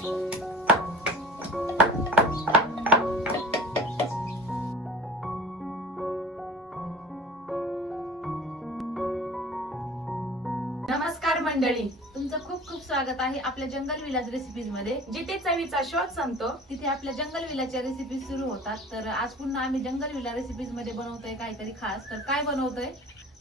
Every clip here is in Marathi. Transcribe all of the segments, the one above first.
नमस्कार मंडळी तुमचं खूप खूप स्वागत आहे आपल्या जंगल विलाज रेसिपीजमध्ये. जिथे चवीचा शोध संपतो तिथे आपल्या जंगल विलाच्या रेसिपीज सुरू होतात. तर आज पुन्हा आम्ही जंगल विला रेसिपीजमध्ये बनवतोय काहीतरी खास. तर काय बनवतोय?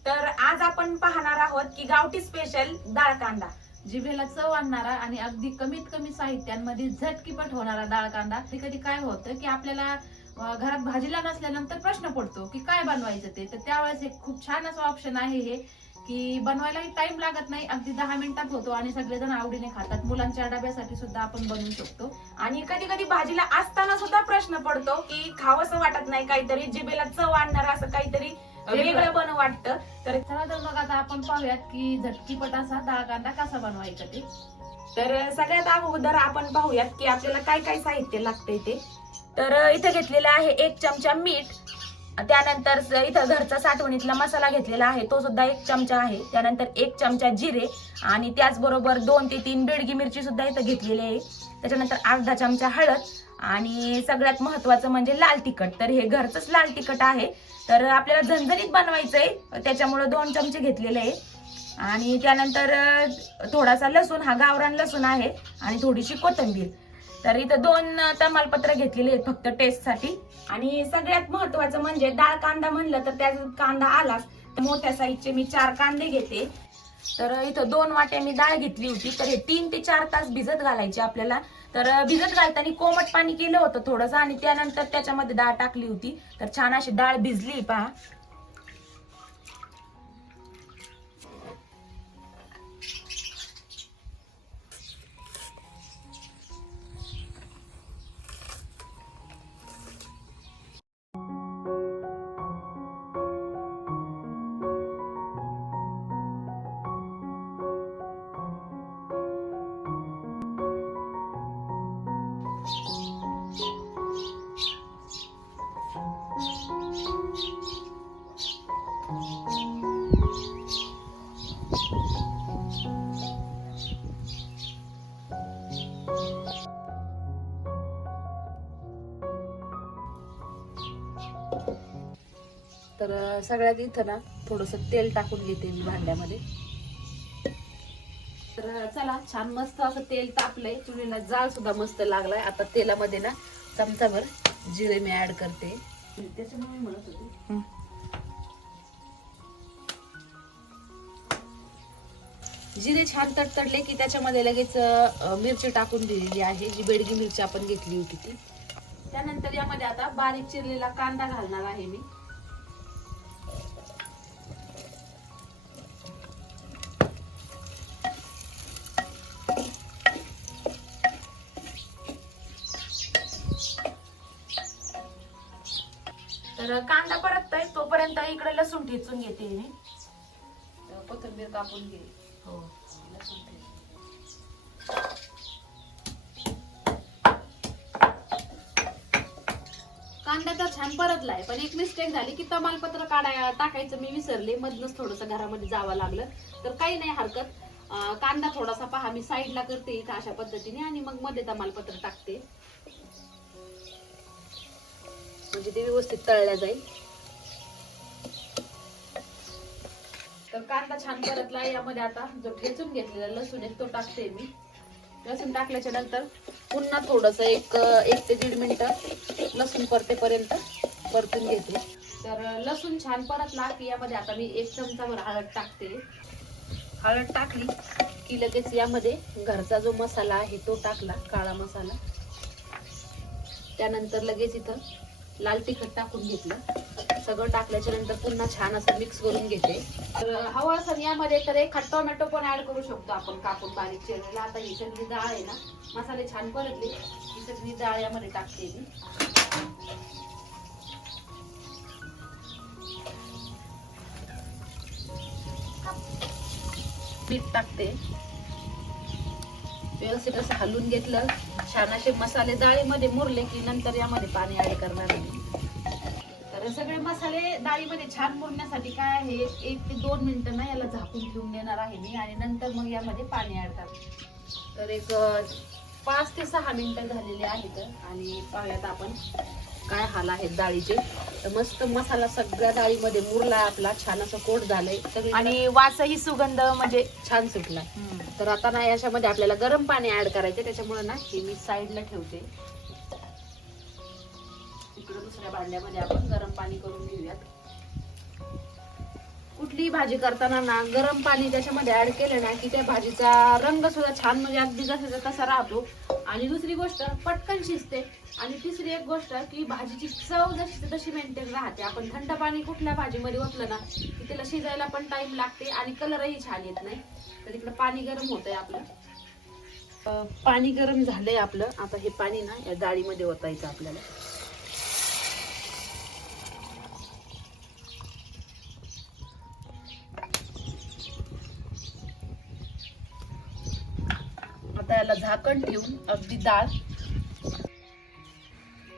तर आज आपण पाहणार आहोत की गावठी स्पेशल डाळ कांदा. जिभेला चव आणणारा आणि अगदी कमीत कमी साहित्यांमध्ये झटकीपट होणारा डाळ कांदा. कधी कधी काय होतं की आपल्याला घरात भाजीला नसल्यानंतर प्रश्न पडतो की काय बनवायचं ते? तर त्यावेळेस एक खूप छान असं ऑप्शन आहे हे की बनवायलाही टाइम लागत नाही. अगदी दहा मिनिटात होतो आणि सगळेजण आवडीने खातात. मुलांच्या डब्यासाठी सुद्धा आपण बनवू शकतो. आणि कधी कधी भाजीला असताना सुद्धा प्रश्न पडतो की खावंसं वाटत नाही काहीतरी जिभेला चव आणणार असं काहीतरी वेगळं बन वाटतं. तर चला तर मग आता आपण पाहूयात की झटकीपट असा डाळ कांदा कसा बनवायचा ते. तर सगळ्यात अगोदर आपण पाहूयात की आपल्याला काय काय साहित्य लागतंय ते. तर इथं घेतलेलं आहे एक चमचा मीठ. त्यानंतर इथं घरचा साठवणीतला मसाला घेतलेला आहे. तो सुद्धा एक चमचा आहे. त्यानंतर एक चमचा जिरे आणि त्याचबरोबर दोन ते तीन बेडगी मिरची सुद्धा इथं घेतलेली आहे. त्याच्यानंतर अर्धा चमचा हळद आणि सगळ्यात महत्वाचं म्हणजे लाल तिखट. तर हे घरचंच लाल तिखट आहे. तर आपल्याला झणझणीत आहे त्याच्यामुळे दोन चमचे घेतलेले आहे. आणि त्यानंतर थोडासा लसूण हा गावरान लसूण आहे आणि थोडीशी कोथिंबीर. तर इथं दोन तमालपत्र घेतलेले आहेत फक्त टेस्टसाठी आणि सगळ्यात महत्वाचं म्हणजे डाळ कांदा म्हणलं तर त्यात कांदा आलाच. तर मोठ्या साईजचे मी चार कांदे घेते. तर इथं दोन वाट्या मी डाळ घेतली होती. तर हे तीन ते चार तास भिजत घालायचे आपल्याला. तर भिजत घालताना कोमट पाणी केलं होतं थोडंसं आणि त्यानंतर त्याच्यामध्ये डाळ टाकली होती. तर छान अशी डाळ भिजली पहा. तर सगळ्यात इथं ना थोडस तेल टाकून घेते मी भांड्यामध्ये. तर चला छान मस्त असं तेल तापलंय. चुलीला जाळ सुद्धा मस्त लागलाय. आता तेलामध्ये ना चमचाभर जिरे मी ऍड करते. त्याच्यामुळे मी म्हणत होते. जिरे छान तडतडले की त्याच्यामध्ये लगेच मिरची टाकून दिलेली आहे. जी बेडगी मिरची आपण घेतली होती ती. त्यानंतर यामध्ये आता बारीक चिरलेला कांदा घालणार आहे मी. तर कांदा परततोय तोपर्यंत इकडे लसूण ठेचून घेते मी. तर कोथिंबीर कापून घे. हो. कांदा तर छान परतलाय. पण एक मिस्टेक झाली की तमालपत्र काढाय टाकायचं मी विसरले. मधनच थोडस घरामध्ये जावं लागलं. तर काही नाही हरकत. कांदा थोडासा पहा मी साईडला करते इथं अशा पद्धतीने आणि मग मध्ये तमालपत्र टाकते. म्हणजे ते व्यवस्थित तळल्या जाईल. तर कांदा छान परतला यामध्ये आता. जो ठेचून घेतलेला लसूण आहे तो टाकते मी. लसूण टाकल्याच्या नंतर पुन्हा थोडंसं एक एक ते दीड मिनिट लसूण परतेपर्यंत परतून घेते. तर लसूण छान परतला की यामध्ये आता मी एक चमचाभर हळद टाकते. हळद टाकली की लगेच यामध्ये घरचा जो मसाला आहे तो टाकला काळा मसाला. त्यानंतर लगेच इथं लाल तिखट टाकून घेतलं. सगळं टाकल्याच्या नंतर पुन्हा छान असं मिक्स करून घेते. तर हवं असं यामध्ये तर एक टोमॅटो पण ऍड करू शकतो आपण कापून बारीक चिरलेला. आता ही सगळी डाळ आहे ना मसाले छान परतले. ही सगळी डाळ यामध्ये टाकते मी. मीठ टाकते. व्यवस्थित असं हलवून घेतलं. छान असे मसाले डाळीमध्ये मुरले की नंतर यामध्ये पाणी ऍड करणार आहे. तर सगळे मसाले डाळीमध्ये छान मुरण्यासाठी काय आहे? एक ते दोन मिनिटं ना याला झाकून ठेवून देणार आहे मी आणि नंतर मग यामध्ये पाणी ऍड करते तर एक पाच ते सहा मिनिटं झालेली आहेत आणि पाहूयात आपण काय हाल आहेत डाळीचे. तर मस्त मसाला सगळ्या डाळीमध्ये मुरला आपला. छान असं कोट झालंय. आणि वासही सुगंध म्हणजे छान सुटला. तर आता ना याच्यामध्ये आपल्याला गरम पाणी ऍड करायचे त्याच्यामुळे ना हे मी साईडला ठेवते. इकडे दुसऱ्या भांड्यामध्ये आपण गरम पाणी करून घेऊयात. कुठलीही भाजी करताना ना गरम पाणी त्याच्यामध्ये ऍड केलं ना की त्या भाजीचा रंग सुद्धा छान म्हणजे अगदी जसा तसा राहतो आणि दुसरी गोष्ट पटकन शिजते. आणि तिसरी एक गोष्ट की भाजीची चव जशी तशी मेंटेन राहते. आपण थंड पाणी कुठल्या भाजीमध्ये ओतलं ना की त्याला शिजायला पण टाइम लागते आणि कलरही छान येत नाही. तर इकडं पाणी गरम होतंय आपलं. पाणी गरम झालंय आपलं. आता हे पाणी ना या डाळीमध्ये ओतायचं आपल्याला. त्याला झाकण ठेवून अगदी डाळ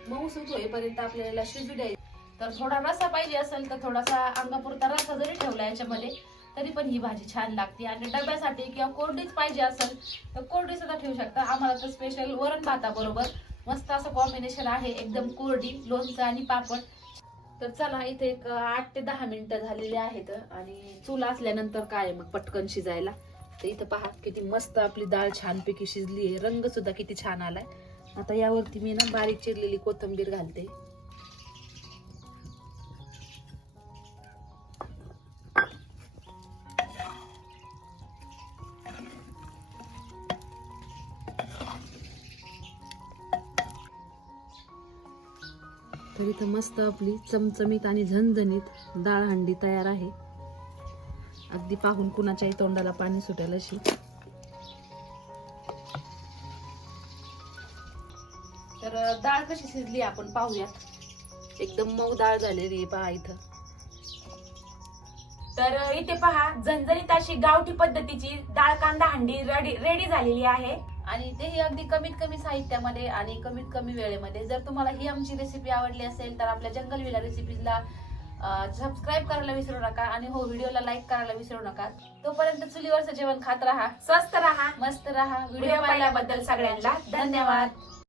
मऊसूत होईपर्यंत आपल्याला शिजू द्यायची. तर थोडा रसा पाहिजे असेल तर थोडासा अंगापुरता रसा जरी ठेवला याच्यामध्ये तरी पण ही भाजी छान लागते. आणि डब्यासाठी किंवा कोरडीच पाहिजे असेल तर कोरडी सुद्धा ठेवू शकता. आम्हाला तर स्पेशल वरण भाताबरोबर मस्त असं कॉम्बिनेशन आहे. एकदम कोरडी लोणचं आणि पापड. तर चला इथे एक आठ ते दहा मिनिटं झालेली आहेत. आणि चूल असल्यानंतर काय मग? पटकन शिजायला. तर इथं पहा किती मस्त आपली डाळ छानपैकी शिजली आहे. रंग सुद्धा किती छान आलाय. आता यावरती मी ना बारीक चिरलेली कोथिंबीर घालते. तर इथं मस्त आपली चमचमीत आणि झणझणीत डाळ हंडी तयार आहे. अगदी पाहून कुणाच्याही तोंडाला पाणी सुटेल अशी. तर डाळ कशी शिजली आपण पाहूयात. एकदम मऊ डाळ झालेली आहे पहा इथं. तर इथे पहा झणझणीत अशी गावठी पद्धतीची डाळ कांदा हंडी रेडी रेडी झालेली आहे. आणि तेही अगदी कमीत कमी साहित्यामध्ये आणि कमीत कमी वेळेमध्ये जर तुम्हाला ही आमची रेसिपी आवडली असेल तर आपल्या जंगल विला रेसिपीजला सबस्क्राईब करायला विसरू नका आणि हो व्हिडिओला लाईक करायला विसरू नका. तोपर्यंत चुलीवरचं जेवण खात राहा स्वस्त राहा. मस्त राहा. व्हिडिओ पाहिल्याबद्दल सगळ्यांना धन्यवाद.